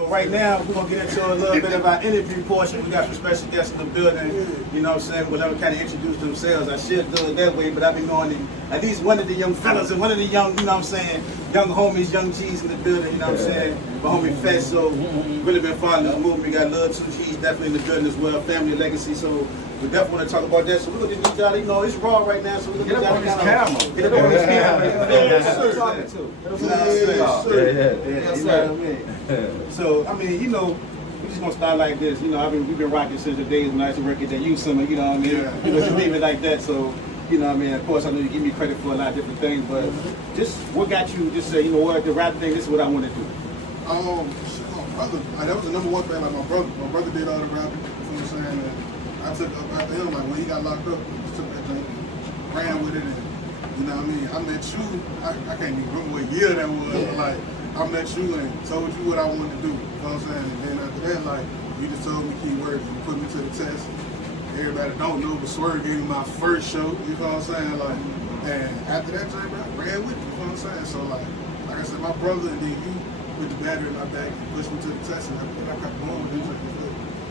So right now, we're going to get into a little bit of our interview portion. We got some special guests in the building, you know what I'm saying, whatever kind of introduce themselves. I should do it that way, but I've been knowing at least one of the young fellas and one of the young, you know what I'm saying, young homies, young G's in the building, you know what I'm saying. My homie V.S.O.P, really been following this movement. We got little 2 G's definitely in the building as well, family legacy. So we definitely want to talk about that. So we're going to need y'all, you know, it's raw right now. So we're going to get up on this camera. Get up on this camera. Yes, sir. Talking to. Yes, sir. You know what I mean? So, I mean, you know, we just gonna start like this. You know, we've been rocking since the days when I used to work at that youth summer. You know what I mean? Yeah. You know, just leave it like that. So, you know what I mean? Of course, I know you give me credit for a lot of different things, but just what got you just say, you know what, the rap thing, this is what I want to do. Brother, that was the #1 thing. Like my brother did all the rapping. You know what I'm saying? And I took up after him. Like when he got locked up, I just took that thing, ran with it, and you know what I mean? I met you. I can't even remember what year that was. But like I met you and told you what I wanted to do. You know what I'm saying? And then after that, like you just told me key words. You put me to the test. Everybody don't know, but S.W.I.R.V gave me my first show. You know what I'm saying? Like, and after that, I ran with it. You know what I'm saying? So like I said, my brother and then you put the battery in my back and pushed me to the test, and I kept going with it.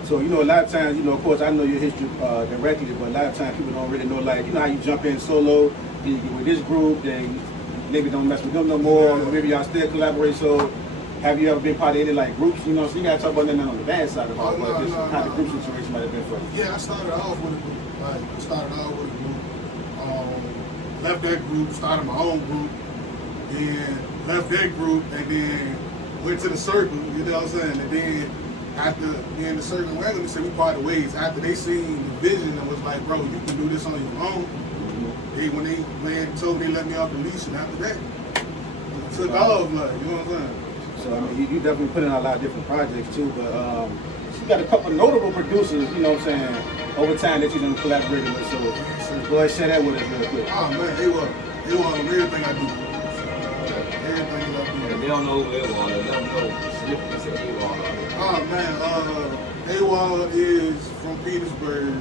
So, you know, a lot of times, you know, of course, I know your history directly, but a lot of times people don't really know, like, you know how you jump in solo, you get with this group, then maybe don't mess with them no more, or maybe y'all still collaborate. So, have you ever been part of any, like, groups? You know, so you got to talk about that on the bad side of it, but just kind of group situation might have been for you. Yeah, I started off with a group. Like, I started off with a group. Left that group, started my own group, then left that group, and then went to the circle, you know what I'm saying? And then after being in the circle, randomly said we parted ways. After they seen the vision and was like, bro, you can do this on your own. When they told me they let me off the leash, and after that, it took off, like, you know what I'm saying? So, I mean, you definitely put in a lot of different projects too, but you got a couple notable producers, you know what I'm saying, over time that you done collaborated with. So go ahead and share that with us real quick. Oh man, they were on everything I do. Everything I do. And they don't know who they want, let them know specifically say A.W.I.R. Oh man, A.W.I.R is from Petersburg.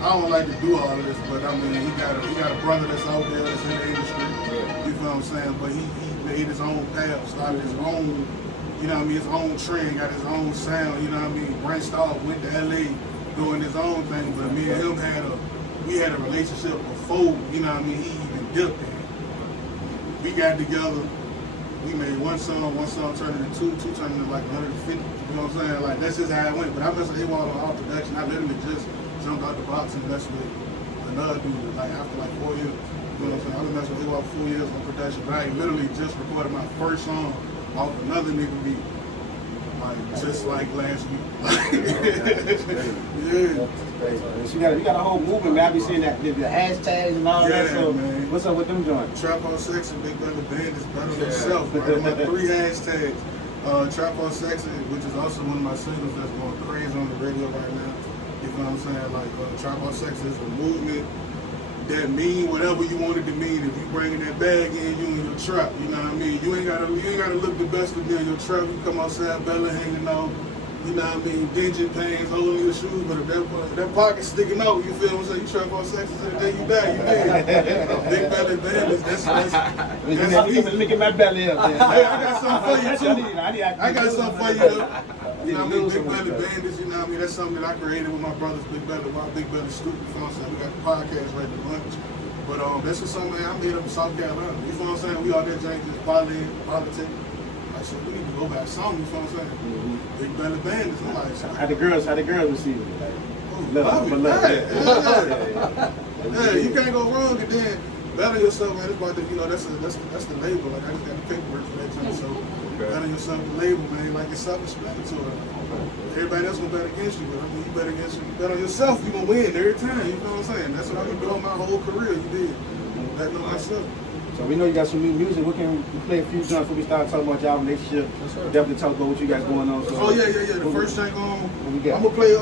I don't like to do all of this, but I mean, he got a brother that's out there that's in the industry. Yeah. You feel what I'm saying? But he made his own path, started his own, you know what I mean, his own trend, got his own sound, you know what I mean, branched off, went to LA doing his own thing. But me and him had a relationship before, you know what I mean, he even dipped in. We got together, we made one song turned into two turned into like 150, you know what I'm saying? Like, that's just how it went. But I messed with A.W.I.R on all production. I literally just jumped out the box and messed with another dude, like after like 4 years. You know what I'm saying? I've been messing with A.W.I.R for 4 years on production, but I literally just recorded my first song off another nigga beat. Like, just like last week. Yeah. So you got a whole movement, man. I be seeing that the hashtags and all that. So man. What's up with them joints? Trap on Sex and Big Brother Band is better than himself. Right? My 3 hashtags. Trap on Sex, which is also one of my singles that's going crazy on the radio right now. You know what I'm saying? Like, Trap on Sex is a movement that mean whatever you want it to mean. If you bringing that bag in, you in your trap. You know what I mean? You ain't gotta look the best to be in your trap. You come outside, belly hanging out. You know what I mean? Dingy pants, holding your shoes, but if that pocket sticking out, you feel what I'm saying? You trap on sex until the day you die. You did. Big belly bandits. That's Let me get my belly up there. Hey, I got something for you too. I got something for you though. You know what I mean? Big belly bandits. You know what I mean? That's something that I created with my brothers. Big belly stupid. You know what I'm saying? We got the podcast ready to lunch. But this is something I made up in South Carolina. You know what I'm saying? We all there drinking just politics. I said, we need to go back song, you know what I'm saying? Big belly bandits. I'm like, how the girls receive it? Like, love it. You can't go wrong, and then better yourself, man. It's about the, you know, that's the label. Like, I just got the paperwork for that too. So better yourself the label, man. Like, it's self-explanatory. Everybody else gonna bet against you, but I mean, you bet against you. You bet on yourself, you gonna win every time. You know what I'm saying? That's what I've been doing my whole career. You did. Betting on myself. So we know you got some new music. We can play a few songs before we start talking about y'all relationship. Definitely talk about what you guys going on. So, oh yeah. The first thing I'm gonna play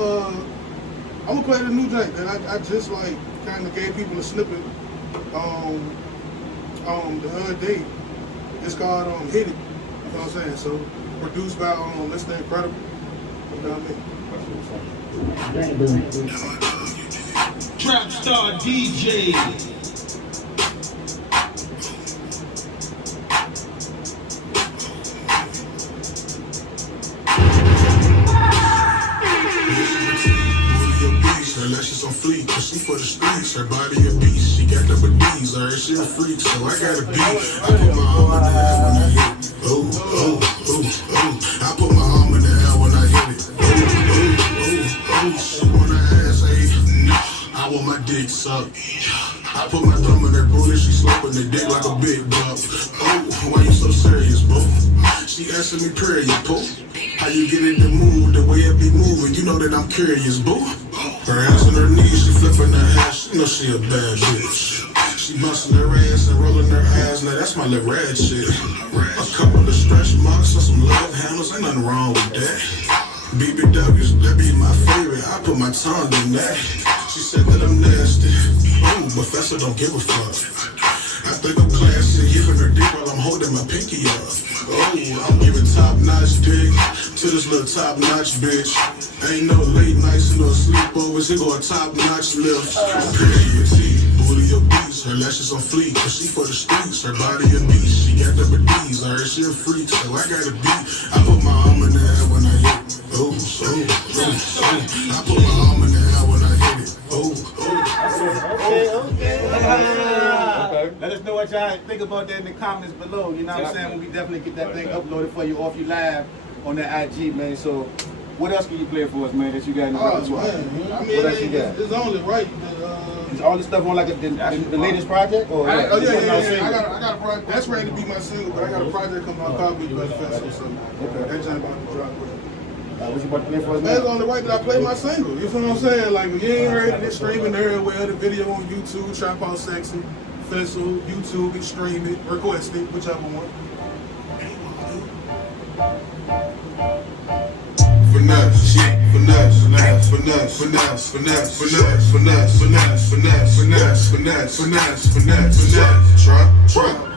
the new joint that I just like kind of gave people a snippet the other day. It's called Hit It. You know what I'm saying? So produced by Mr. Incredible. You know what I mean? Trap Star DJ. but she for the streets. Her body a beast, she got double D's. I heard she a freak, so I gotta be. I put my arm in the air when I hit it. Ooh, ooh, ooh, ooh. I put my arm in the air when I hit it. Ooh, ooh, ooh, ooh. She wanna ass, nah. I want my dick sucked. I put my thumb in her booty, she slapping the dick like a big buck. Oh, why you so serious, boo? She asking me, period, boo. How you get in the mood, the way it be moving, you know that I'm curious, boo. Her hands on her knees, she flipping her ass, you know she a bad bitch. She busting her ass and rolling her ass, now that's my little rad shit. A couple of stretch marks and some love handles, ain't nothing wrong with that. BBWs, that be my favorite, I put my tongue in that. She said that I'm nasty, oh, Professor don't give a fuck. I think I'm classy, giving her dick while I'm holding my pinky up. Oh, I'm giving top-notch dick to this little top-notch bitch. Ain't no late nights and no sleepovers, here go a top-notch lift. Period, booty obese, her lashes on fleek, but she for the streets, her body a beast. She got double D's, I heard she a freak, so I gotta be. I put my arm in the air when I hit it. Oh, oh, oh, oh. I put my arm in the air when I hit it. Oh, oh. Okay. Let us know what y'all think about that in the comments below. You know what I'm saying? We definitely get that thing uploaded for you off you live on that IG, man. So, what else can you play for us, man, that you got in the repertoire? I mean, it's only right. Is all this stuff on like the latest project? Or I got a project. That's ready to be my single, but I got a project coming out probably by the festival or something. Okay. That joint about to drop. What you about to play for us, man? That's on the right that I play my single. You feel what I'm saying? Like, if you ain't heard it, it's streaming everywhere. The video on YouTube, Trap Out Sexy, V.S.O.P, YouTube, and stream it, request it, whichever one. Finesse, finesse, finesse, finesse, finesse, finesse, finesse, finesse, finesse, finesse, finesse, finesse, finesse, finesse, finesse. Trap,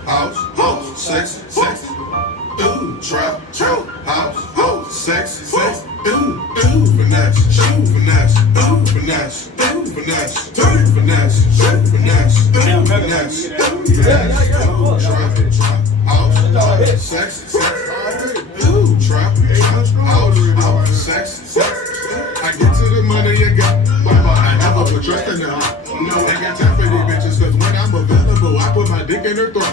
house, sexy, sexy. Ooh, trap, house, sexy, sexy. Ooh, finesse, finesse, finesse, finesse, finesse, finesse, finesse, finesse. Trap, house, sexy, sexy. Ooh, trap, house, sexy, sexy. I get to the money you got, but I never put trust in her. No, I got time for these bitches, cause when I'm available, I put my dick in her throat.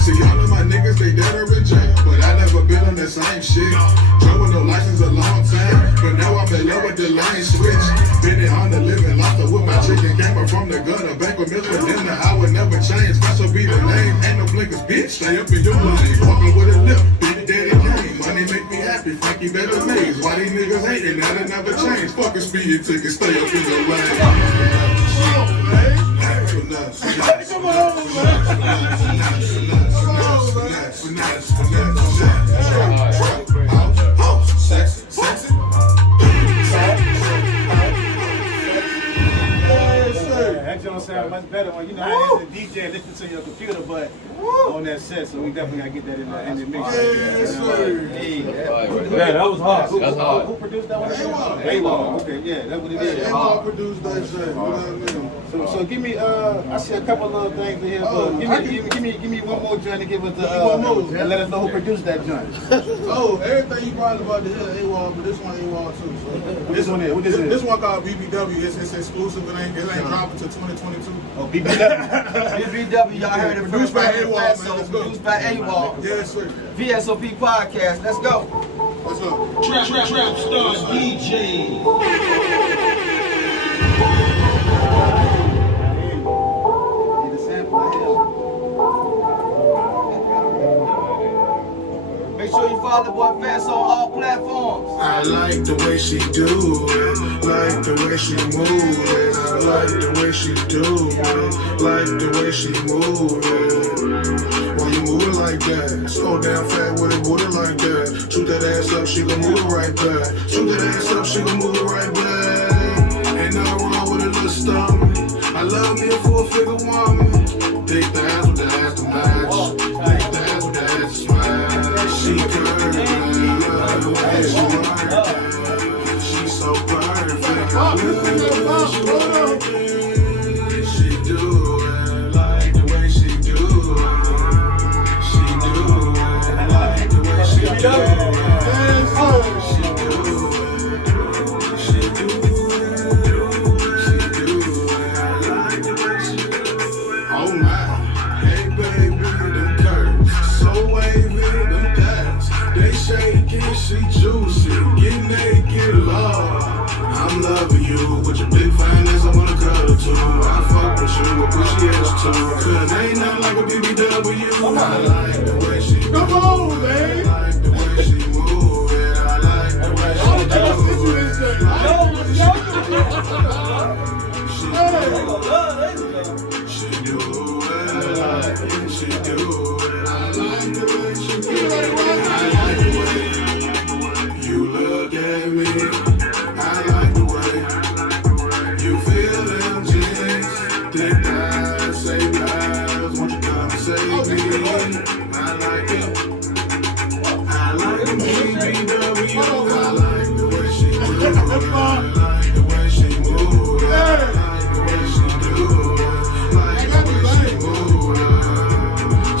See, all of my niggas, they dead or in jail, but I never been on that same shit. Drove with no license a long time, but now I'm in love with the line switch. Been it on the living lobster with my chicken, came up from the gutter, back with milk for dinner. I would never change, special be the name, ain't no blinkers, bitch. Stay up in your lane, walking with a lip, big daddy game. Money make me happy, Frankie better maze. Why these niggas hating, that'll never change. Fuck a speeding ticket, stay up in your lane. Come on, that don't sound much better when you know how it is a DJ listen to your computer, but on that set, so we definitely gotta get that in the mix. Yeah, that was hard. That's hard. Who produced that one? V.S.O.P. Okay, yeah, that's what it is. V.S.O.P produced that shit. You know what I mean? So give me, I see a couple of things in here, but give me one more joint to give us and let us know who produced that joint. Oh, everything you brought about the hill, A.W.A.R, but this one A.W.A.R too. So. This one here, what this is? This one called BBW. It's exclusive. It ain't dropping till 2022. Oh, BBW. BBW, y'all heard it Produced by A.W.A.R, man. So Let's go. produced by A.W.A.R. Yes, sir. V.S.O.P podcast. Let's go. What's up? Trap star DJ. Make sure you follow the boy V.S.O.P on all platforms. I like the way she do it, like the way she move it, I like the way she do it, like the way she move it. Why you move it like that? Slow down fat with it, booty like that. Shoot that ass up, she gon' move it right back. Shoot that ass up, she gon' move it right back. Ain't nothing wrong with a little stomach. I love me a 4-figure woman. Big thighs with the ass to match. Big thighs with the ass to smash. She curvy, love the way she work it. She's so perfect, I love the way she work it. She do it like the way she do it. She do it like the way she do it. She do it. She do it. She do it. body shaking, she juicy. Get naked, Lord. I'm loving you with your big fine ass. I wanna cuddle too. I fuck with you, with pussy ass too. Cause ain't nothing like a BBW. I like the way she move. Come on, man. I like the way she move it. I like the way she do it. She do it. I like it. She do it. I like the way she do it. I like the way you look at me. I like the way you feel them jeans. Thick thighs, say lies. Won't you come and save me? I like it. I like the BBW. I like the way she move it. I like the way she move it. I like the way she do it. I like the way she move it.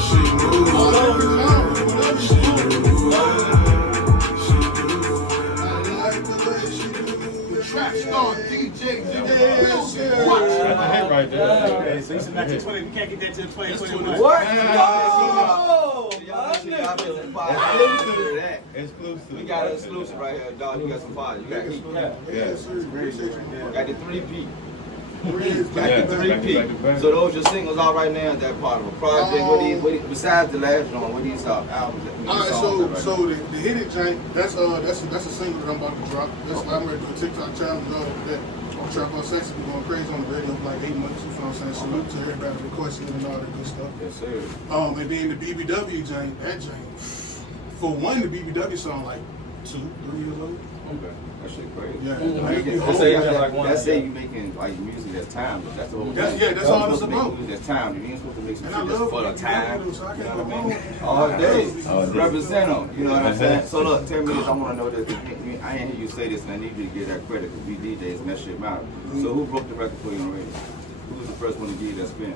She move it. She do it. She do it. I like the way she do it. Trap star DJ. That's a hit right there. Okay, so you said back to 20. We can't get that to 2021. What? Oh, Exclusive. We got an exclusive right here, dog. You got some fire. You got heat. Yes, sir. Appreciate you. Got the 3P. Yeah, Got the 3P. back to back. So those your singles out right now. Is that part of a project? What these, besides the last one, what these albums? Alright, so the Hit It Jank, that's a single that I'm about to drop. I'm ready to do a TikTok challenge that. I'm Trap on Sexy, been going crazy on the radio for like 8 months, you know what I'm saying? Salute to everybody requesting and all that good stuff. Yes, sir. And then the BBW Jank, that Jank. For one, the BBW song like 2, 3 years old. Okay. That shit crazy. Yeah. That's say you making like music that's timeless. That's the whole thing. That's all it's about. Music that's timeless. You ain't supposed to make some And I shit that's love for the time. BBW, so I You can't know go what I mean? wrong. All day. All day. Represent them. You know what I'm saying? So look, tell me this. I want to know this. I ain't hear you say this, and I need you to get that credit because we DJs and that shit matter. So who broke the record for you on the radio? Who was the first one to give you that spin?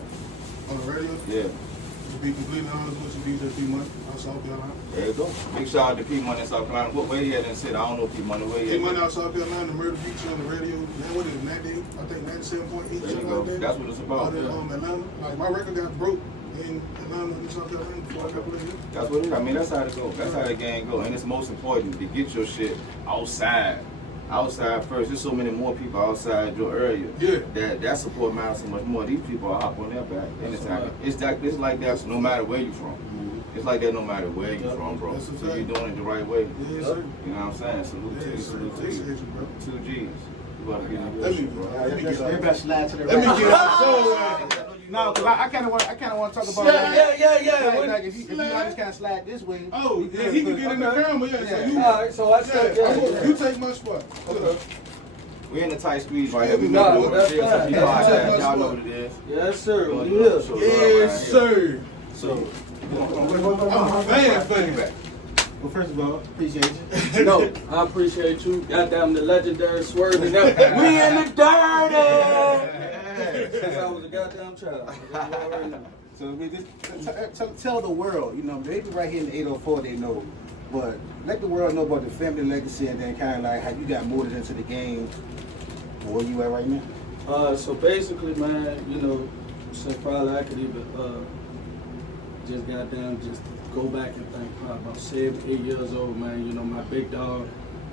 On the radio, Yeah. to be completely honest with you, DJ P Money, out South Carolina. There you go. Big shout out to P Money in South Carolina. What way he at in the city? I don't know P Money. Where he P at? Money out South Carolina, the Murder Beach on the radio. Man, what is it, 90? I think 97.8, There you something go. like that. That's what it's about. Out in Atlanta. Like, my record got broke in Atlanta and South Carolina before I got played here. That's what it is. I mean, that's how it go. That's how the game go. And it's most important to get your shit outside. Outside first. There's so many more people outside your area. Yeah. That support matters so much more. These people are hop on their back anytime. It's like that no matter where you from. It's like that no matter where you from, bro. That's a So fact. you're doing it the right way. Yes, sir. You know what I'm saying? Salute to you, Yes, sir. salute to Appreciate you. you, bro. 2 G's. You about to get in your Let me, shit, bro. let me get out. Everybody slide to the Let me right. get out. So, No, because I kind of want to talk about Slide. like if you just kind of slide this way. oh, yeah, he can get in the camera, yeah. So you, Alright, so I said, you take my spot. Okay. We in the tight squeeze right here. We Nah, know that's what it is. fine. Some people That's out there, fine. y'all know what it is. Yes, sir. Doing We the here. show Yes, right here. sir. So, I'm a fan for you. well, first of all, appreciate you. No, I appreciate you. Goddamn the legendary S.W.I.R.V. We in the dirty! Since I was a goddamn child. So we just tell the world, you know, maybe right here in the 804 they know, but let the world know about the family legacy and then kind of like how you got molded into the game. Where you at right now? So basically, man, you know, since probably I could even just goddamn just go back and think probably about 7, 8 years old, man. You know, my big dog,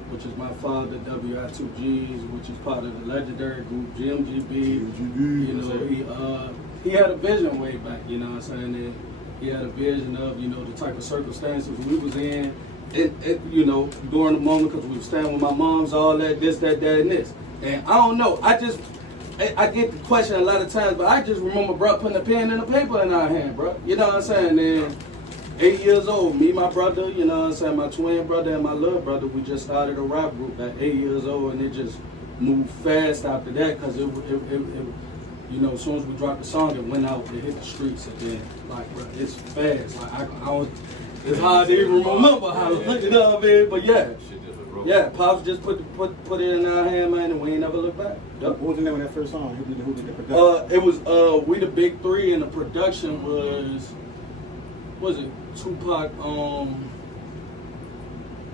which is my father, W.I.2Gs, which is part of the legendary group GMGB. You know, he had a vision way back, you know what I'm saying? And he had a vision of, you know, the type of circumstances we was in, you know, during the moment, because we were staying with my moms, all that, this, that, and this. And I don't know, I get the question a lot of times, but I just remember, bro, putting a pen and a paper in our hand, bro. You know what I'm saying? And 8 years old, me, my brother, you know what I'm saying, my twin brother and my little brother, we just started a rap group at 8 years old, and it just moved fast after that, because it you know, as soon as we dropped the song, it went out, it hit the streets, and then, like, bro, it's fast. Like, I was, it's hard to even remember how, you know what I mean? But yeah. Yeah, Pops just put it in our hand, man, and we ain't never looked back. Yep. What was the name of that first song? Who did the production? It was We the Big Three, and the production was it Tupac?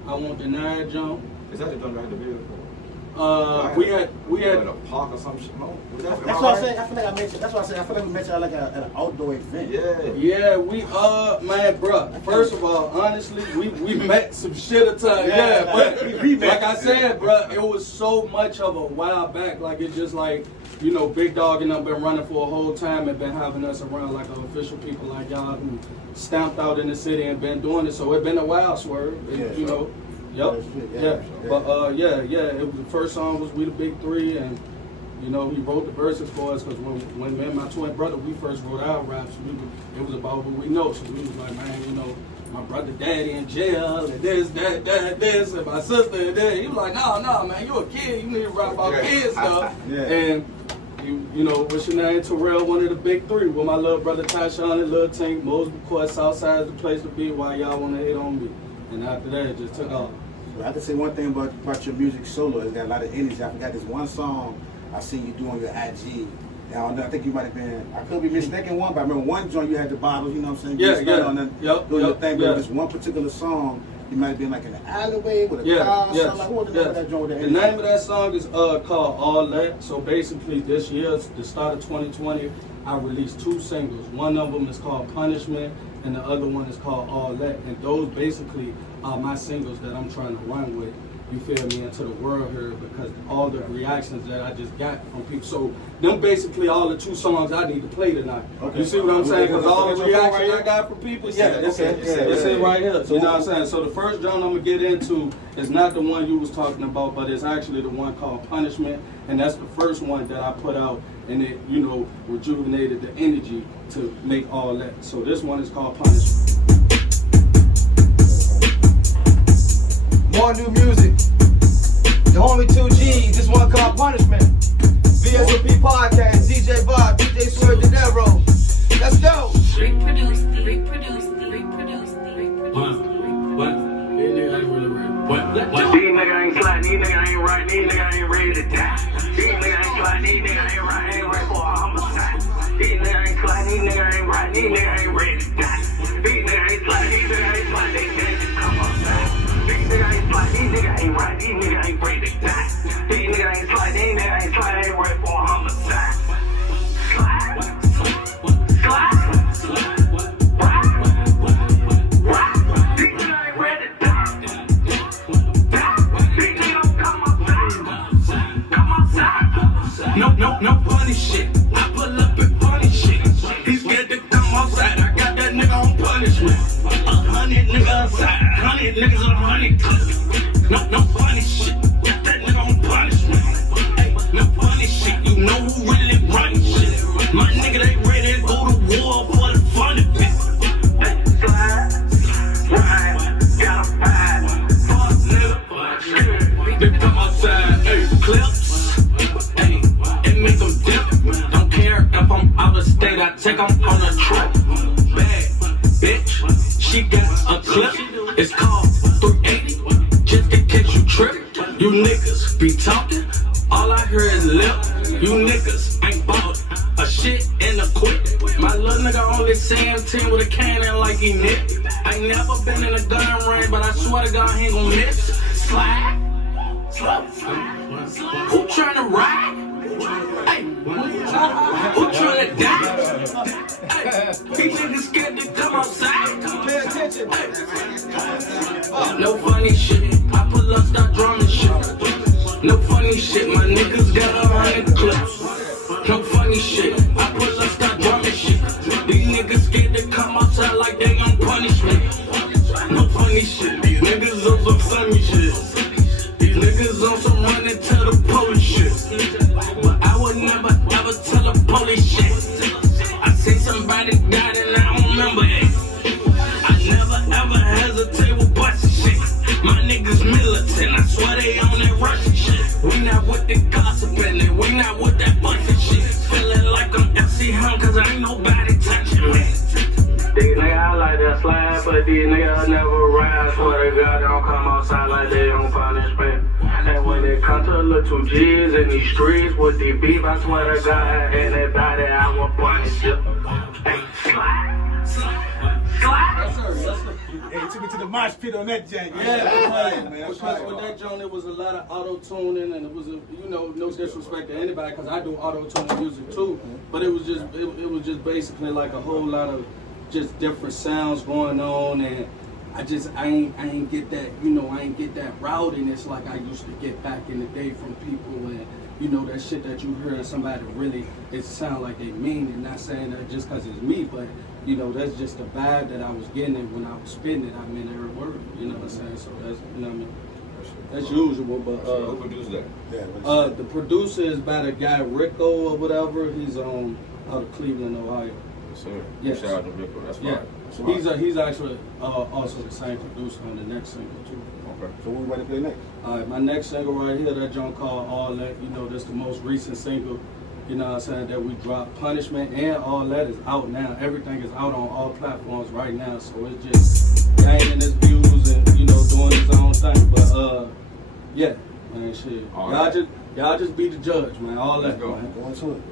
I Won't Deny It, John. Is that the joint I had the video We had. in a park or some shit. No, was that, That's what I say. I feel like I mentioned. That's what I say. I feel like we mentioned like at an outdoor event. Yeah, we man, bro. First of all, honestly, we met some shit at time. Yeah, but like I said, bro, it was so much of a while back. Like it's just like, you know, Big Dog and I've been running for a whole time and been having us around like official people like y'all who stamped out in the city and been doing it. So it's been a while, Swerve. You know. Yep. Yeah. But yeah. It was, the first song was We the Big Three, and you know he wrote the verses for us because when me and my twin brother we first wrote our raps, it was about what we know. So we was like, man, you know, my brother daddy in jail and this, and my sister and that. He was like, no, man, you a kid, you need to rap about kid stuff. And you know, what's your name? Terrell, one of the big three. With my little brother Tyshawn and Lil Tank, Mosby Court, Southside is the place to be. Why y'all want to hate on me? And after that, it just took off. I can say one thing about your music solo. It's got a lot of energy. I forgot this one song I seen you do on your IG. Now, I think you might have been, I could be mistaken one, but I remember one joint you had the bottles, you know what I'm saying? Doing your thing, but this one particular song, you might have been like in an alleyway with a car or something. Like, what was the name of that joint? The name of that song is called All That. So basically this year, the start of 2020, I released 2 singles. One of them is called Punishment, and the other one is called All That. And those basically are my singles that I'm trying to run with, you feel me, into the world here, because all the reactions that I just got from people. So them basically all the 2 songs I need to play tonight. Okay. You see what I'm saying? Because all the reactions I got from people, this is right here. So you know what I'm saying? So the first genre I'm going to get into is not the one you was talking about, but it's actually the one called Punishment. And that's the first one that I put out, and it, you know, rejuvenated the energy to make All That. So this one is called Punishment. More new music. The homie 2G, this one called Punishment. V.S.O.P podcast, DJ V.S.O.P, DJ S.W.I.R.V. Let's go. Reproduce. These niggas ain't sliding, these niggas ain't right, these niggas ain't ready to die. These niggas ain't sliding, these niggas ain't right, ain't ready for a homicide. These niggas ain't sliding, these niggas ain't right, these niggas ain't ready to die. These niggas ain't sliding, these niggas ain't sliding, they can't just come outside. These niggas ain't sliding, these niggas ain't right, these niggas ain't ready to die. These niggas ain't sliding, these niggas ain't sliding, ain't ready for a homicide. Slide. No funny shit. I pull up and funny shit. He's scared to come outside. I got that nigga on punishment. 100 niggas outside. 100 niggas on 100 clip. No funny shit. Got that nigga on punishment. Hey, no funny shit. You know who really running shit. My nigga, they ready to go to war for the fun of it. Hey, slide, ride, gotta fight. Fuck nigga. They come outside. Hey, clips. Make them dip. Don't care if I'm out of state, I take them on a trip. Bad bitch, she got a clip. It's called 380, just in case you trip. You niggas be talking, all I hear is lip. You niggas ain't bought a shit in a quick. My little nigga on the same team with a cannon like he nick. I ain't never been in a gun range, but I swear to God he ain't gon' miss. Slide. Who tryna ride? Hey, who tryna die? Hey, these niggas scared to come outside. Pay attention. Hey. No funny shit. I pull up, start drumming shit. No funny shit. My niggas got 100 clips. No funny shit. I pull up, start drumming shit. These niggas scared to come outside like they gon' punish me. No funny shit. These niggas on some funny shit. These niggas on some running to the police shit. But I would never ever tell the police shit. I say somebody died and I don't remember it. I never ever hesitate with busting shit. My niggas militant, I swear they on that Russian shit. We not with the gossiping and we not with that busting shit. Feeling like I'm FC Hum cause I ain't nobody touching me. These niggas I like that slide, but these niggas never ride. Swear to God, they don't come outside like they don't punish me. And when it comes to little G's in these streets with the beef, I swear to God, anybody I will punish you. Hey, slide. slide. Yes, sir. Yes, sir. Hey, you took me to the mosh pit on that jank. Yeah, man. because with that joint, there was a lot of auto-tuning, and it was, no disrespect to anybody, because I do auto-tuning music too, but it was just basically like a whole lot of just different sounds going on, and I ain't get that, I ain't get that rowdiness like I used to get back in the day from people, and that shit that you heard somebody really, it sound like they mean it, not saying that just because it's me, but that's just the vibe that I was getting when I was spitting it. I mean every word, you know what I'm saying? So that's, that's usual, but who produced that? Yeah, the producer is by the guy Rico or whatever. He's out of Cleveland, Ohio. Sir, Yes. shout out to Rico. That's fine. Yeah, he's actually also the same producer on the next single too. Okay. So what we about to play next? All right, my next single right here, that joint called All That. That's the most recent single. You know what I'm saying, that we dropped. Punishment and All That is out now. Everything is out on all platforms right now. So it's just gaining his views and, doing his own thing. But yeah, man, shit. Y'all just be the judge, man. All that, go. man. Go into it.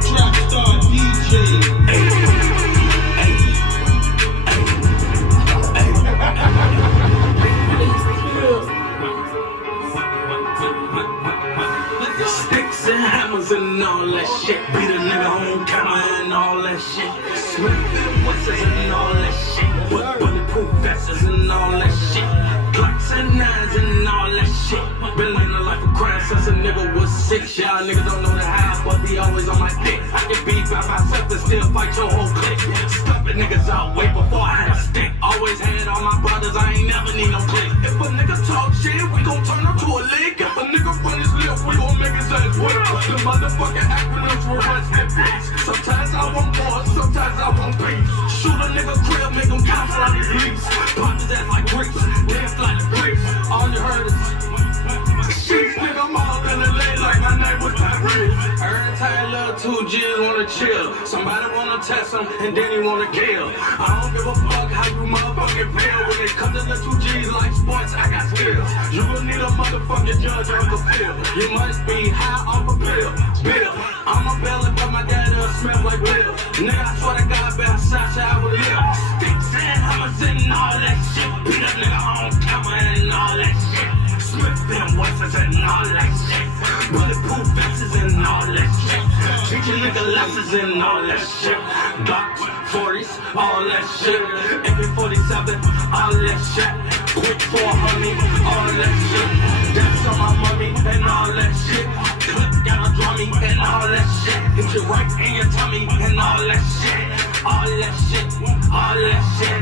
Trapstar DJ. Sticks and hammers and all that shit. Beat a nigga on camera and all that shit. Smith and Wessels and all that shit. Put bulletproof vests and all that shit. Glocks and nines and all that shit. Been living a life of crime since a nigga was 6. Y'all niggas don't know the how, but be always on my dick. I can be by myself and still fight your whole clique. Stuffing niggas out way before I had a stick. Always had all my brothers, I ain't never need no click. If a nigga talk shit, we gon' turn him to a lick. If a nigga run his lip, we gon' make his ass wait. The motherfucking acronyms were rest in peace. Sometimes I want more, sometimes I want peace. Shoot a nigga crib, make him cancel out his lease. Pop his ass like bricks, dance like the bricks. All you heard is shit, nigga, I'm all in the lane like my name was Tyrese. Every time little 2 G's wanna chill, somebody wanna test him and then he wanna kill. I don't give a fuck how you motherfucking feel. When it comes to the 2 G's like sports, I got skills. You gon' need a motherfucking judge on the field. You must be high off a pill. Bill, I'm a belly, but my daddy will smell like Bill. Nigga, I swear to God, better Sasha, I will live. Sticks and hammers and all that shit. Beat a nigga on camera and all that shit. Smith and Wessels and all that shit. Bulletproof vests and all that shit. Teach a nigga lessons and all that shit. Glocks, 40s, all that shit. AK-47, all that shit. Quick 400, all that shit. That's on my money and all that shit. Clip got a drummy and all that shit. Hit your right and your tummy and all that shit. All that shit, all that shit.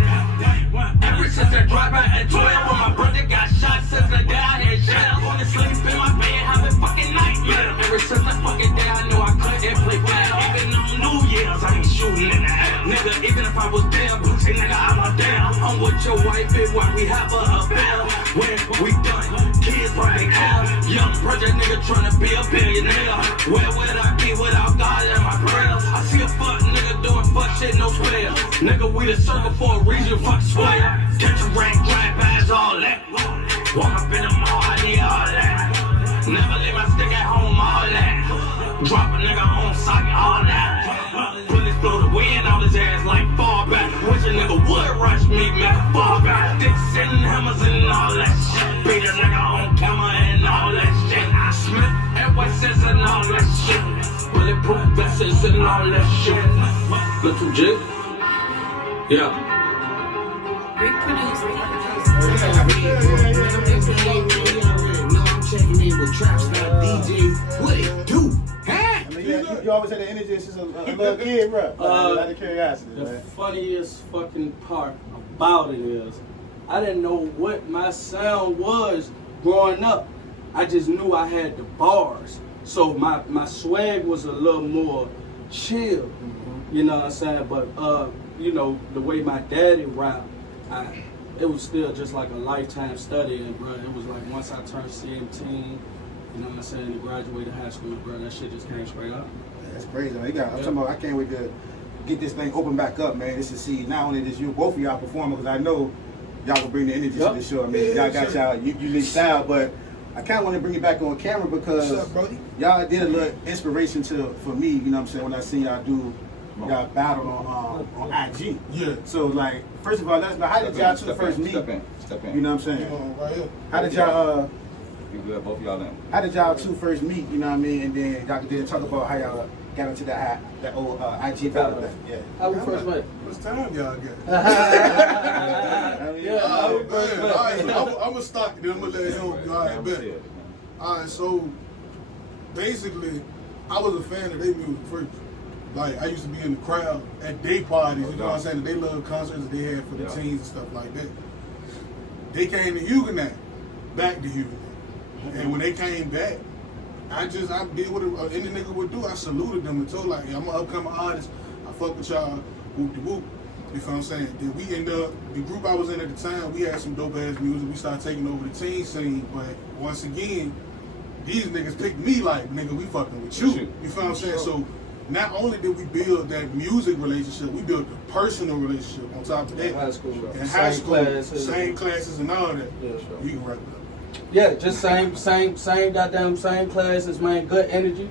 Ever since I drive by at 12 when my brother got shot, since the day I had shells. Wanna sleep in my bed, having fucking nightmares. Ever since the fucking day I knew I couldn't play well. Even on New Year's, I ain't shooting in the air. Nigga, even if I was there, pussy nigga, I'm a damn. I'm with your wife, it while we have a affair. When we done, kids probably care. Young project nigga tryna be a billionaire. Where would I be without God and my prayers? I see a fuck nigga doing fuck shit, no swear. Nigga, we the circle for a reason, fuck swear. Catch a rank, drive past all that. Walk up in the mall, I need all that. Never leave my stick at home, all that. Drop a nigga on socket, all that. Bullets blow the wind out his ass like fall back. Wish a nigga would rush me, make a fall back. Sticks and hammers and all that shit. Beat a nigga on camera and all that shit. Smith and Wessels and all that shit. Bulletproof vests and all that shit. Little jit. Yeah. Big producer. No, I'm checking in with Trapstar DJ. What it do? Huh? I mean, you always had the energy since a little kid, bro. Out of curiosity, The man. funniest fucking part about it is, I didn't know what my sound was growing up. I just knew I had the bars. So my swag was a little more chill. You know what I'm saying? But the way my daddy rapped, it was still just like a lifetime study, and bro, it was like once I turned 17, you know what I'm saying, and graduated high school, bro, that shit just came straight up. That's crazy, man. I'm talking about, I can't wait to get this thing open back up, man. Just to see not only this you, both of y'all performing, because I know y'all gonna bring the energy to the show. I mean, y'all got y'all unique style, but I kind of want to bring it back on camera because y'all did a little inspiration for me, you know what I'm saying, when I seen y'all do y'all battled on IG. Yeah. So like, first of all, let's know how did y'all two first meet? Step in. You know what I'm saying? Right here. How did y'all You good, both of y'all in. how did y'all two first meet? You know what I mean? And then y'all could then talk about how y'all got into that old IG battle thing. Yeah. How we first met? What's time y'all got? I mean, Yeah. All right, man. All right, so I'm gonna stop it. Then I'm gonna let him. All right, bet. All right, so basically, I was a fan of their music first. Like, I used to be in the crowd at day parties, you know what I'm saying? They love concerts they had for the teens and stuff like that. They came to Huguenot, back to Huguenot. And when they came back, I did what any nigga would do. I saluted them and told like, hey, I'm an upcoming artist. I fuck with y'all, whoop de whoop. You feel what I'm saying? Then we end up, the group I was in at the time, we had some dope ass music. We started taking over the teen scene, but once again, these niggas picked me like, nigga, we fucking with you. You feel what I'm saying? So not only did we build that music relationship, we built a personal relationship on top of that. High school, bro. In high school, classes. same classes and all that. Yeah, sure. You can wrap it up. Yeah, just same goddamn same classes, man. Good energy.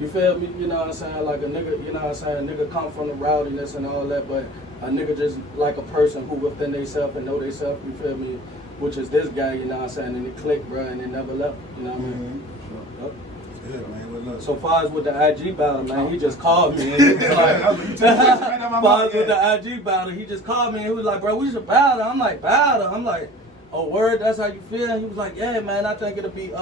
You feel me? You know what I'm saying? Like a nigga, you know what I'm saying? A nigga come from the rowdiness and all that, but a nigga just like a person who within themselves and know themselves, you feel me? Which is this guy, you know what I'm saying? And it clicked, bro, and it never left. You know what I mean? Yep. Yeah, man. Well, look. So far as with the IG battle, man, he just called me and he was like, far as with the IG battle, he just called me and he was like, bro, we should battle. I'm like, battle? I'm like, oh, word, that's how you feel? And he was like, yeah, man, I think it'll be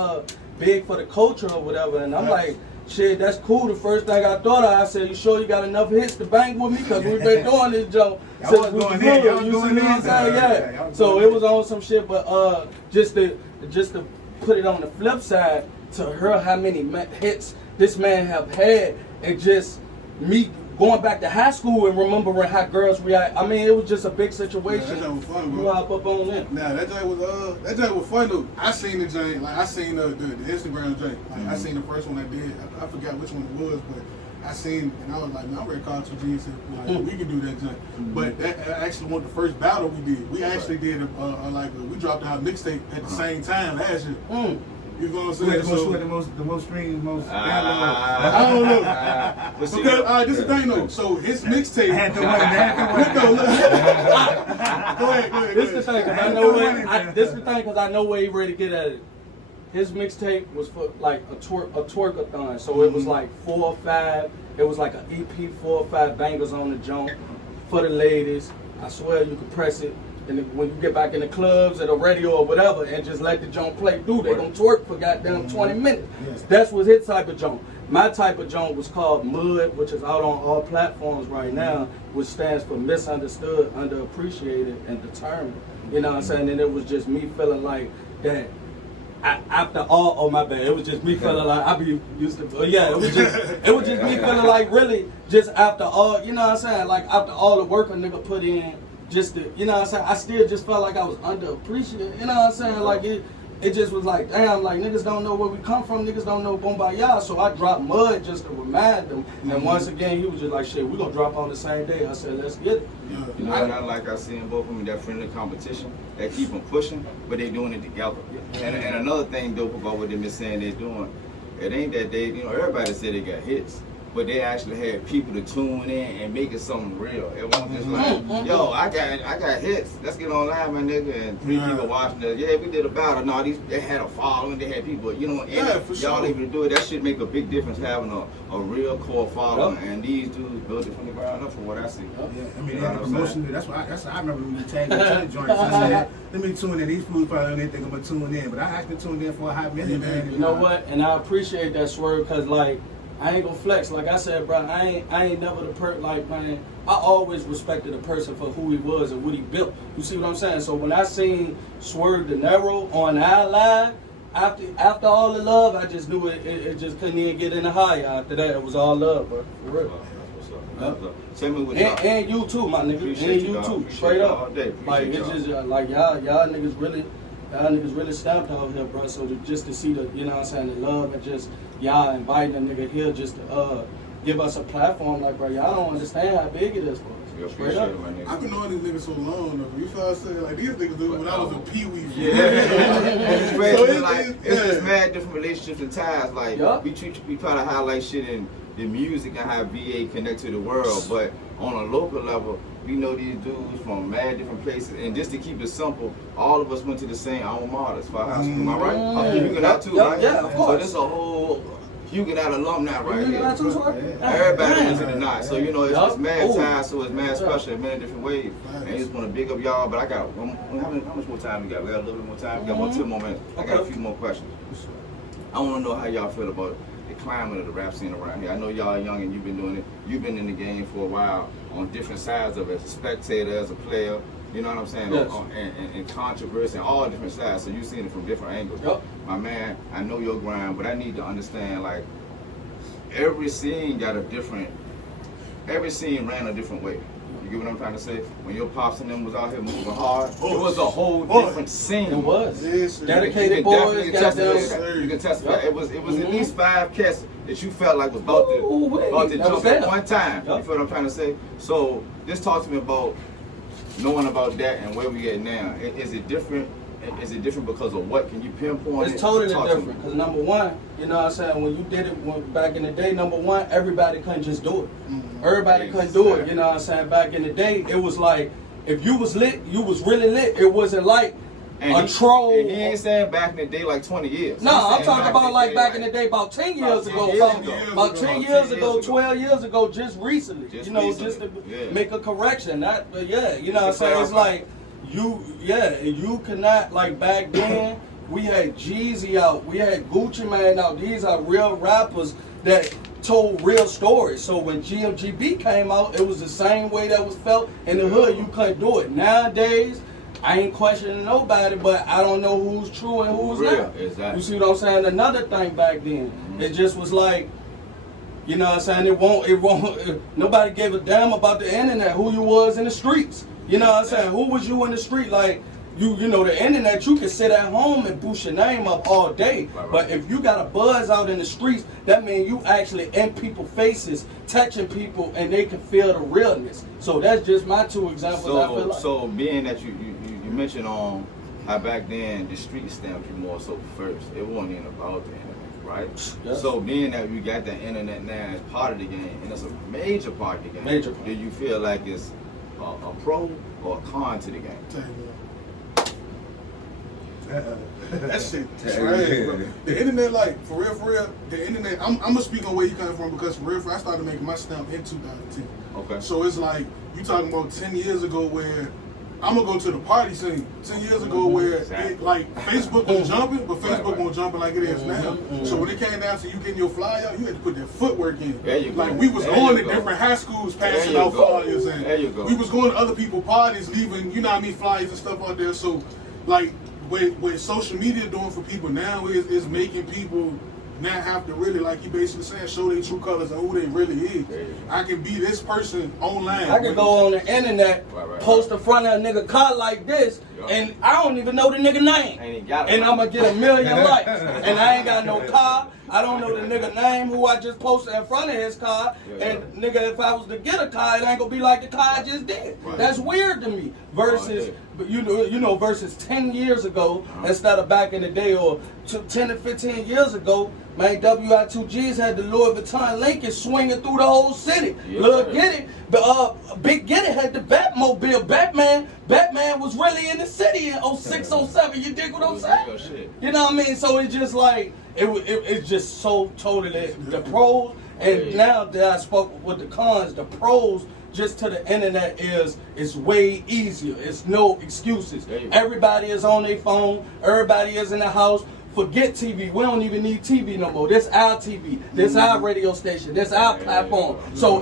big for the culture or whatever. And I'm like, shit, that's cool. The first thing I thought of, I said, you sure you got enough hits to bang with me? Because we've been doing this joke since we was little. You see what I'm saying? Yeah. So it was on some shit, but just to put it on the flip side, to hear how many hits this man have had, and just me going back to high school and remembering how girls react. I mean, it was just a big situation. Yeah, that joint was fun, bro. You hop up on that. Nah, that joint was fun though. I seen the joint, like I seen the Instagram joint. Like I seen the first one I did. I forgot which one it was, but I seen and I was like, man, I'm ready to call 2G's and like we can do that joint. But that actually was the first battle we did. We actually did we dropped our mixtape at the same time last year. You know what I'm saying? The most streams, most. I don't know. Because this is the thing though. So his mixtape. I had to win. Go ahead. This is the thing, because I know where he ready to get at it. His mixtape was for like a twerkathon, so it was like 4 or 5. It was like an EP, 4 or 5 bangers on the joint for the ladies. I swear you could press it. And when you get back in the clubs or the radio or whatever and just let the joint play through, they gonna twerk for goddamn 20 minutes. That's what his type of joint. My type of joint was called Mud, which is out on all platforms right now, which stands for misunderstood, underappreciated, and determined. You know what I'm saying? And it was just me feeling like that. After all, oh my bad, it was just me feeling like I be used to. It was just me feeling like really just after all, you know what I'm saying? Like after all the work a nigga put in. Just to, you know what I'm saying? I still just felt like I was underappreciated. You know what I'm saying? Like it just was like, damn, like niggas don't know where we come from. Niggas don't know Boombayah. So I dropped Mud just to remind them. And once again, he was just like, shit, we gonna drop on the same day. I said, let's get it. You know what I like? I seen both of them, that friendly competition. They keep them pushing, but they doing it together. And another thing dope about what they been saying they're doing, it ain't that they, you know, everybody said they got hits. But they actually had people to tune in and make it something real. It wasn't just like, yo, I got hits. Let's get online, my nigga. And 3 people watching it. Yeah, we did a battle. No, they had a following. They had people, you know, y'all able to do it. That shit make a big difference having a real core following. And these dudes built it from the ground up for what I see. Yeah, I mean, the promotion. That's why I remember when you tagged me to the joints. I said, let me tune in. These fools probably don't think I'm gonna tune in, but I actually tuned in for a hot minute, man. You know what? And I appreciate that swerve, cause like. I ain't gonna flex. Like I said, bro, I ain't never the like, man, I always respected a person for who he was and what he built. You see what I'm saying? So when I seen Swerve De Niro on our live, after all the love, I just knew it just couldn't even get any higher. After that, it was all love, bro. For real. Tell me what and you too, my nigga. And you too. Straight up. Like, it's just like y'all niggas really stamped out here, bro. So just to see the, you know what I'm saying, the love and just y'all inviting a nigga here just to give us a platform, like, bro, y'all don't understand how big it is for us. Straight up. I've been knowing these niggas so long, though. You feel what I'm saying? Like, these niggas do when I was a peewee. It's just mad different relationships and ties. Like, we try to highlight shit in the music and how VA connect to the world, but on a local level, we know these dudes from mad different places. And just to keep it simple, all of us went to the same alma maters for high school. Am I right? I'm Huguenot too, right? Yeah, of course. So this a whole Huguenot alumni right here. Everybody went to the knot. So, you know, it's mad time, so it's mad special in many different ways. And I just want to big up y'all, but I got, how much more time we got? We got a little bit more time. We got 2 more minutes. I got a few more questions. I want to know how y'all feel about the climate of the rap scene around here. I know y'all are young and you've been doing it. You've been in the game for a while on different sides of it, as a spectator, as a player, you know what I'm saying? Yes. And controversy and all different sides. So you've seen it from different angles. Yep. My man, I know your grind, but I need to understand, like, every scene ran a different way. You get what I'm trying to say? When your pops and them was out here moving hard, it was a whole different scene. It was. Yes, Dedicated boys, You can testify. It was at least 5 cats that you felt like was about to jump at one time. You feel what I'm trying to say? So just talk to me about knowing about that and where we at now. Is it different? Is it different because of what? Can you pinpoint it? It's totally different. Because number one, you know what I'm saying, when you did it back in the day, number one, everybody couldn't just do it. Everybody couldn't do it. You know what I'm saying? Back in the day, it was like, if you was lit, you was really lit. It wasn't like a troll. And he ain't saying back in the day like 20 years. No, I'm talking about like back in the day, about 10 years ago. About 10 years ago, 12 years ago, just recently. Just to make a correction. You know what I'm saying? It's like, you cannot, like back then, we had Jeezy out, we had Gucci Mane out. These are real rappers that told real stories. So when GMGB came out, it was the same way that was felt in the hood. You couldn't do it. Nowadays, I ain't questioning nobody, but I don't know who's true and who's not. Exactly. You see what I'm saying? Another thing back then, it just was like, you know what I'm saying? It won't. Nobody gave a damn about the internet, who you was in the streets. You know what I'm saying? Who was you in the street? Like, you know, the internet, you can sit at home and boost your name up all day. Right. But if you got a buzz out in the streets, that means you actually in people's faces, touching people, and they can feel the realness. So that's just my 2 examples. I feel like. So being that you mentioned on how back then the street stamped you more so first, it wasn't even about the internet, right? Yes. So being that you got the internet now as part of the game, and it's a major part of the game, do you feel like it's a pro or a con to the game? That shit trash, bro. The internet, like, for real, the internet, I'm gonna speak on where you coming from, because for real, I started making my stamp in 2010. Okay. So it's like, you talking about 10 years ago where, I'm gonna go to the party scene. 10 years ago where, Facebook was jumping, but Facebook wasn't jumping like it is now. So when it came down to you getting your flyer out, you had to put that footwork in. Like, we was going to different high schools passing out flyers, and we was going to other people's parties, leaving, you know what I mean, flyers and stuff out there. So, like, what social media doing for people now is making people not have to really, like you basically saying, show their true colors and who they really is. I can be this person online. I can go on the internet, post in front of a nigga car like this, and I don't even know the nigga name. And I'm gonna get 1 million likes. And I ain't got no car. I don't know the nigga name who I just posted in front of his car. And nigga, if I was to get a car, it ain't gonna be like the car I just did. That's weird to me. Versus, you know, versus 10 years ago instead of back in the day, or 10 to 15 years ago, man, WI2Gs had the Louis Vuitton Lincoln swinging through the whole city. Look, get it. Big Get It had the Batmobile. Batman was really in the city in 06, 07. You dig what I'm saying? You know what I mean? So it's just like, it's just so totally the pros. And now that I spoke with the cons, the pros just to the internet is way easier. It's no excuses. Everybody is on their phone. Everybody is in the house. Forget TV. We don't even need TV no more. This our TV. This our radio station. This our platform. So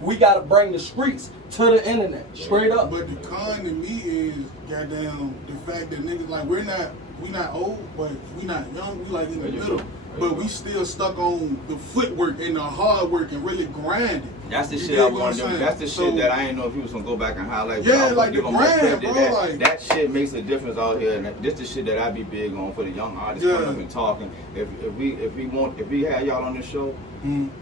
we gotta bring the streets to the internet. Straight up. But the con to me is goddamn the fact that niggas, like, we not old, but we not young. We like in the middle. But we still stuck on the footwork and the hard work and really grinding. That's the shit I want to do. That's the shit that I ain't know if you was gonna go back and highlight. Yeah, like the grind, bro. That shit makes a difference out here, and this the shit that I be big on for the young artists coming up and talking. If we had y'all on this show,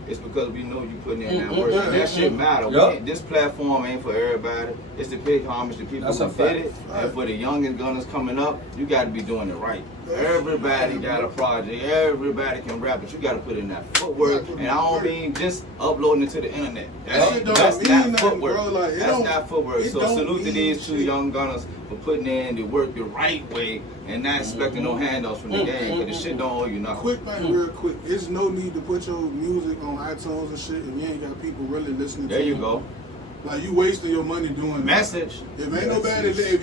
It's because we know you putting in that work. That shit matter. This platform ain't for everybody. It's to pay homage to people who did it. And for the youngest gunners coming up, you got to be doing it right. Everybody got a project. Everybody can rap, but you got to put in that footwork. And I don't mean just uploading it to the internet. That's not footwork. That's not footwork. So salute to these two young gunners for putting in the work the right way and not expecting no handouts from the game. Because the shit don't owe you nothing. Quick thing, real quick. There's no need to put your music on iTunes and shit, and you ain't got people really listening to it. There you go. Like you wasting your money doing message. If ain't nobody, if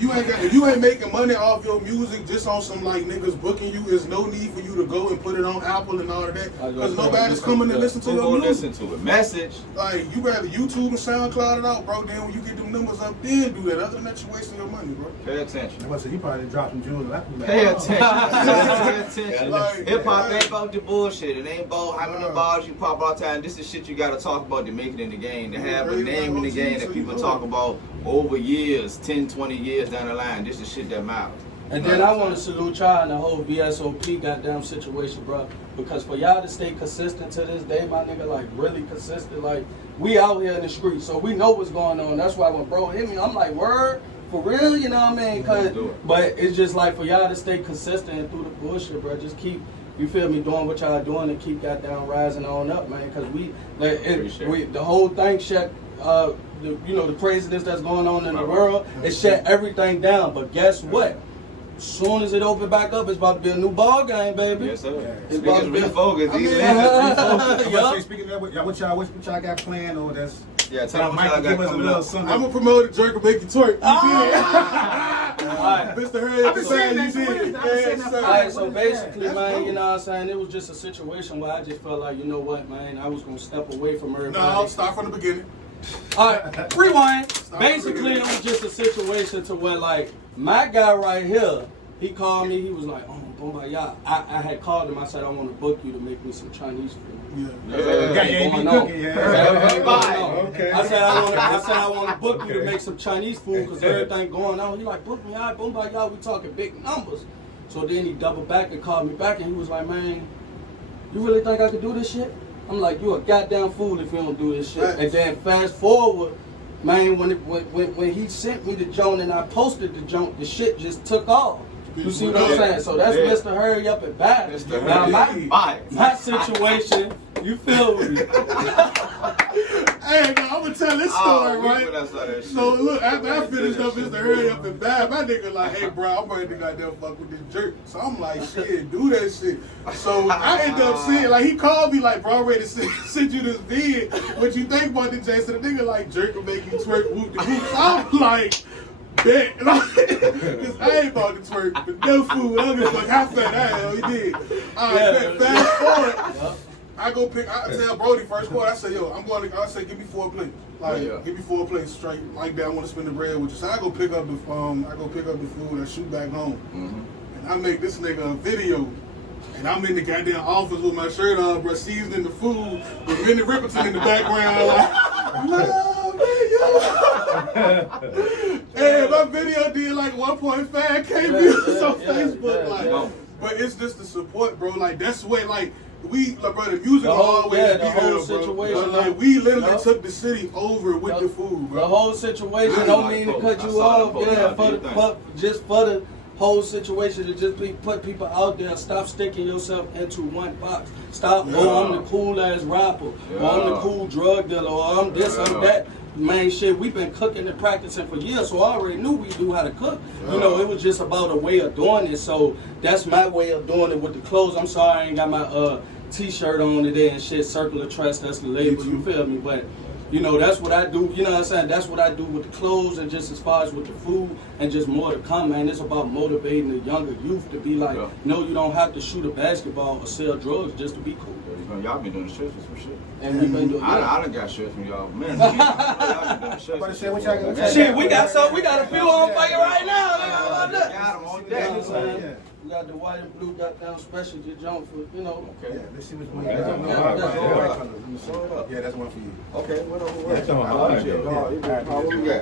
you ain't making money off your music just on some like niggas booking you, there's no need for you to go and put it on Apple and all of that because nobody's coming to listen to your music. Listen to it. Message. Like you rather YouTube and SoundCloud it out, bro. Then when you get them numbers up, then do that. Other than that, you wasting your money, bro. Pay attention. I said you probably dropped some jewels. Pay attention. Pay attention. Like, hip hop ain't about the bullshit. It ain't about how many bars you pop all the time. This is shit you gotta talk about to make it in the game, to have a name in the game that people talk about over years, 10, 20 years down the line. This is shit that matters. And then I want to salute y'all and the whole V.S.O.P. goddamn situation, bro. Because for y'all to stay consistent to this day, my nigga, like really consistent, like we out here in the street, so we know what's going on. That's why when bro hit me, I'm like, word? For real? You know what I mean? But it's just like for y'all to stay consistent and through the bullshit, bro. Just keep, you feel me, doing what y'all doing and keep goddamn rising on up, man. Because the whole thing shut, the craziness that's going on in the world, it shut everything down. But guess what? As soon as it open back up, it's about to be a new ball game, baby. Yes, sir. It's about to be refocus. Speaking of that, what y'all got planned or that's... Yeah, tell them what y'all got coming up. I'm going to promote the jerk and make you twerk. You Alright. Mr. Hurry up and say you Alright, so basically, man, you know what I'm saying? It was just a situation where I just felt like, you know what, man, I was going to step away from everybody. No, start from the beginning. Alright, rewind. Basically, it was just a situation to where, like, my guy right here, he called me, he was like, oh my God. I had called him, I said, I want to book you to make me some Chinese food. I said I want to book you to make some Chinese food because everything going on. He like, book me out, boom by y'all, we talking big numbers. So then he doubled back and called me back and he was like, man, you really think I could do this shit? I'm like, you a goddamn fool if you don't do this shit. And then fast forward, man, when he sent me the joint and I posted the joint, the shit just took off. You see what I'm saying? So that's Mr. Hurry Up and Back. Now my situation, you feel me? Hey, now I'm gonna tell this story, right? So look, after I finished up Mr. Hurry Up and Back, my nigga like, hey bro, I'm ready to goddamn fuck with this jerk. So I'm like, shit, do that shit. So I ended up seeing, like, he called me like, bro, I'm ready to send you this vid. What you think about the J? So the nigga like, jerk will make you twerk, whoop de whoop. So I'm like, bet. Cause I ain't about to twerk, but no food. I don't give a fuck how fat I am. He did. Alright, fast forward. I tell Brody first quarter, I say, yo, I say, give me 4 plates. Like, give me 4 plates straight like that. I want to spend the bread with you. So I go pick up the food and shoot back home. And I make this nigga a video. And I'm in the goddamn office with my shirt on, bro, seasoning the food with Minnie Riperton in the background. Hey, my video did like 1.5K views on Facebook. Like, but it's just the support, bro. Like, that's the way, like, bro, the music always be there, bro. Like, we literally took the city over with the food, bro. The whole situation don't mean to cut you off. Just for the whole situation to just put people out there. Stop sticking yourself into one box. Stop, I'm the cool ass rapper, or I'm the cool drug dealer, or I'm this, I'm that. Man, shit, we've been cooking and practicing for years, so I already knew we knew how to cook. You know, it was just about a way of doing it. So that's my way of doing it with the clothes. I'm sorry I ain't got my t-shirt on today and shit. Circular Trust, that's the label, you feel me? But you know, that's what I do, you know what I'm saying? That's what I do with the clothes and just as far as with the food and just more to come, man. It's about motivating the younger youth to be like, no, you don't have to shoot a basketball or sell drugs just to be cool. Y'all been doing shirts for some shit. And we been doing I done got shirts from y'all. Man, y'all been doing shirts. Shit, we got a few on fire right now. Got them on deck. We got the white and blue goddamn specialty jump for, you know. Okay. Yeah, let's see which one you Yeah, got. Show it up. Yeah, that's one for you. Okay, whatever. That's on my What mind, we got? Yeah, What we got? Yeah, I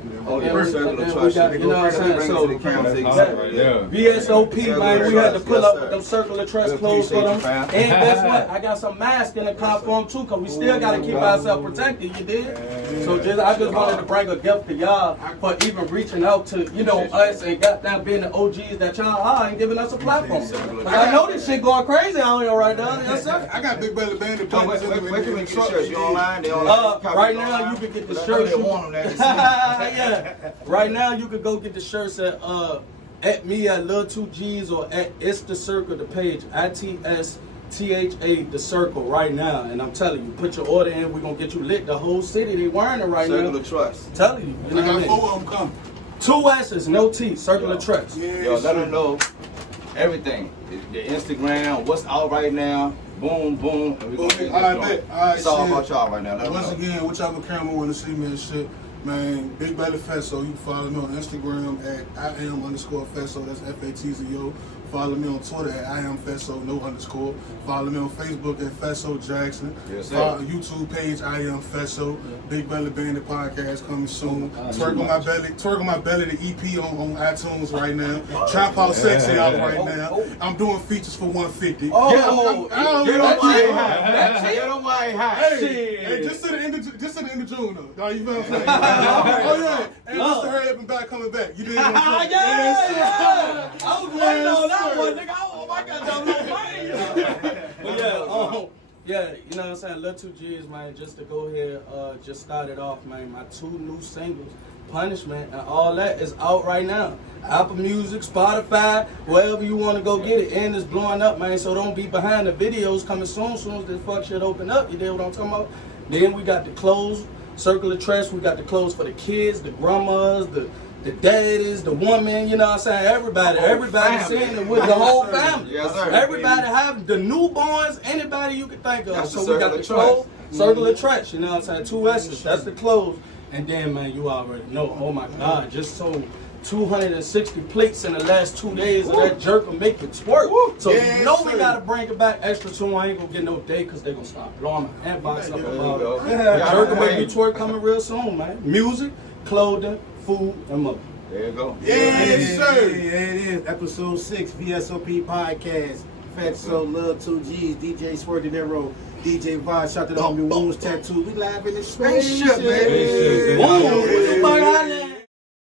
do that. Oh, And yeah, we- circle and of then trust. we got, They you know go what I'm bring it saying? to So, the camera, so you All can right, see. yeah. V.S.O.P, Circle man, of we had to trust, pull yes, up sir. with them circle of trust We clothes for appreciate them. you, fam. And guess what? I got some masks in the conform too, cause we still gotta keep ourselves protected, you did? So I just wanted to bring a gift to y'all for even reaching out to, you know, us and goddamn being the OGs that y'all are and giving us a platform. Cause I know this shit going crazy out here right now. Yes, sir. I got Big Belly Bandit Where buttons can we in get the shirts? You online? They online? Right now you can get the But I know shirts. they want them there. Yeah. Right now you can go get the shirts at me at Lil 2G's or at It's the Circle, the page ITSTHA the Circle right now. And I'm telling you, put your order in. We're gonna get you lit. The whole city they wearing it right Circle now. of trust. Telling you, you know I what I got mean? 4 of them coming. 2 S's, no T. Circle of Trust. Yo, let them know everything. The Instagram, what's out right now. Boom, boom. And we gonna get All right, this bet. going. All right, It's all shit. about y'all right now. Let them Once know. again, whichever camera want to see me and shit, man, Big Belly Fesso. You can follow me on Instagram at @IAM_Fesso. That's FATZO. Follow me on Twitter at @IamFesso, no underscore. Follow me on Facebook at Fesso Jackson. Yes, sir. Follow YouTube page I Am Fesso. Big Belly Bandit podcast coming soon. Twerk on my belly. The EP on iTunes right now. Trap House Sexy out right now. I'm doing features for 150. Oh, Get on my high. That's it. Get on my high. Hey, just to the end of June though. Dog, you know what I'm saying? Oh yeah, and Mr. Hurry Up and Back coming back. You did what I'm saying? Yeah. I was waiting on that one, nigga. Oh my God, that was But yeah, you know what I'm saying? Lil 2G's, man, just to go ahead, just started off, man. My 2 new singles, Punishment, and all that is out right now. Apple Music, Spotify, wherever you want to go get it. And it's blowing up, man. So don't be behind the videos coming soon. Soon as this fuck shit open up, you know what I'm talking about? Then we got the clothes, Circle of Trust. We got the clothes for the kids, the grandmas, the daddies, the woman, you know what I'm saying? Everybody seeing it with the whole family. Yes, sir. Everybody have the newborns, anybody you can think of. That's So the we got Circle the of clothes, Trust. Circle of Trust, you know what I'm saying? 2 S's, that's the clothes. And then, man, you already know, oh my God, just sold 260 plates in the last 2 days of that jerk will make it twerk. So Yes, you know we sir. gotta bring it back extra soon. I ain't gonna get no day because they gonna start blowing my inbox up about go. it. Jerk will make me twerk coming real soon, man. Music, clothing, food, and mother. There you go. Yes, sir. There it is. Episode 6, V.S.O.P podcast. Fatso, Lil 2G's, DJ S.W.I.R.V, DJ V.S.O.P. Shout out to the homie Wounds Tattoo. We live in the spaceship, baby. Spaceship, baby. Boom!